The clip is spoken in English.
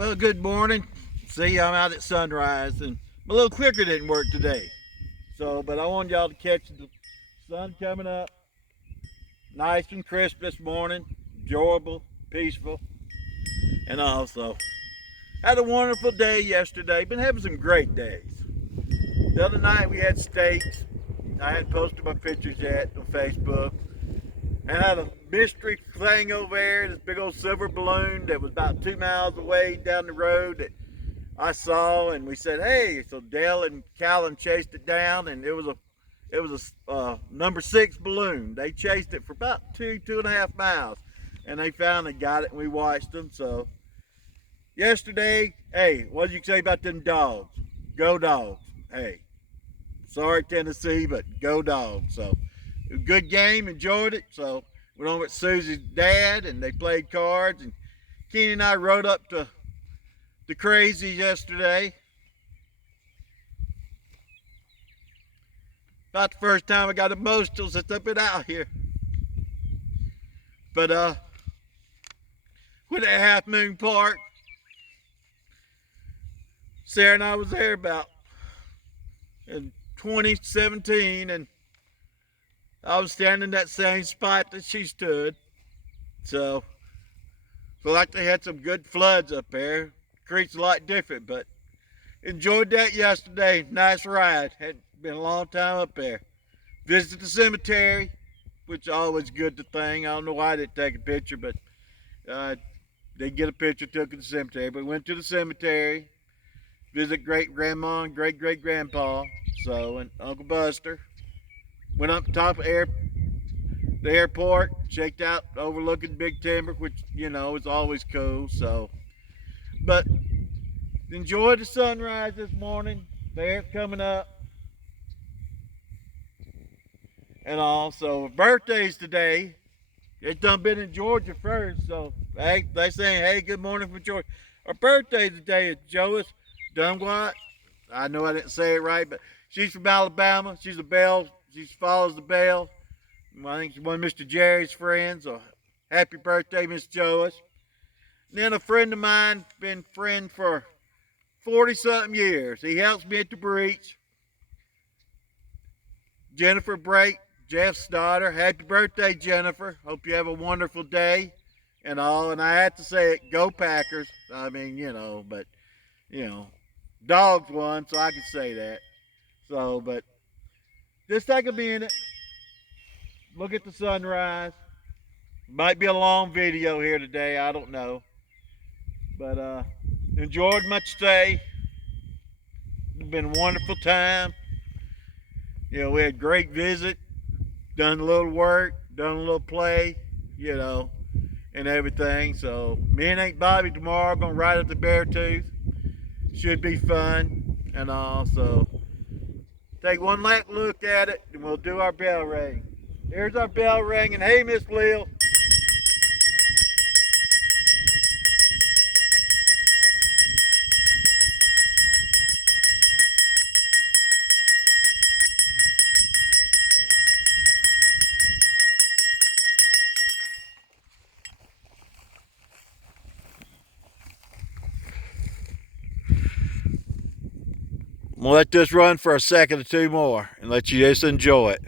Well, good morning. See, I'm out at sunrise, and my little clicker didn't work today. But I wanted y'all to catch the sun coming up, nice and crisp this morning, enjoyable, peaceful, and also had a wonderful day yesterday. Been having some great days. The other night we had steaks. I hadn't posted my pictures yet on Facebook. And I had a mystery thing over there, this big old silver balloon that was about 2 miles away down the road that I saw, and we said, "Hey!" So Dale and Callan chased it down, and it was a number 6 balloon. They chased it for about 2.5 miles, and they finally got it, and we watched them. So yesterday, hey, what did you say about them dogs? Go Dogs! Hey, sorry Tennessee, but go Dogs! So a good game, enjoyed it. So went on with Susie's dad, and they played cards, and Kenny and I rode up to the Crazy yesterday. About the first time I got emotional since I've been out here. But went at Half Moon Park. Sarah and I was there about in 2017, and I was standing in that same spot that she stood. So feel like they had some good floods up there. Creek's a lot different, but enjoyed that yesterday. Nice ride. Had been a long time up there. Visited the cemetery, which is always good to thing. I don't know why I didn't take a picture, but they get a picture, took it to the cemetery. But went to the cemetery, visit great grandma and great great grandpa. So, and Uncle Buster. Went up top of the airport, checked out overlooking Big Timber, which is always cool. So, but enjoyed the sunrise this morning. There coming up. And also birthdays today. It's done been in Georgia first, so hey, they saying, "Hey, good morning from Georgia." Our birthday today is Joyce Dunwat. I know I didn't say it right, but she's from Alabama. She's a Bell. She follows the Bell. I think she's one of Mr. Jerry's friends. So happy birthday, Miss Joyce. And then a friend of mine, been friend for 40-something years. He helps me at the breach. Jennifer Brake, Jeff's daughter. Happy birthday, Jennifer. Hope you have a wonderful day and all. And I had to say it, go Packers. I mean, but, Dogs won, so I could say that. So, but just take a minute. Look at the sunrise. Might be a long video here today. I don't know. But enjoyed my stay. It's been a wonderful time. We had a great visit, done a little work, done a little play, and everything. So me and Aunt Bobby tomorrow are gonna ride up the Beartooth. Should be fun and all. So take one last look at it, and we'll do our bell ring. Here's our bell ring, and hey, Miss Lil. We'll let this run for a second or two more and let you just enjoy it.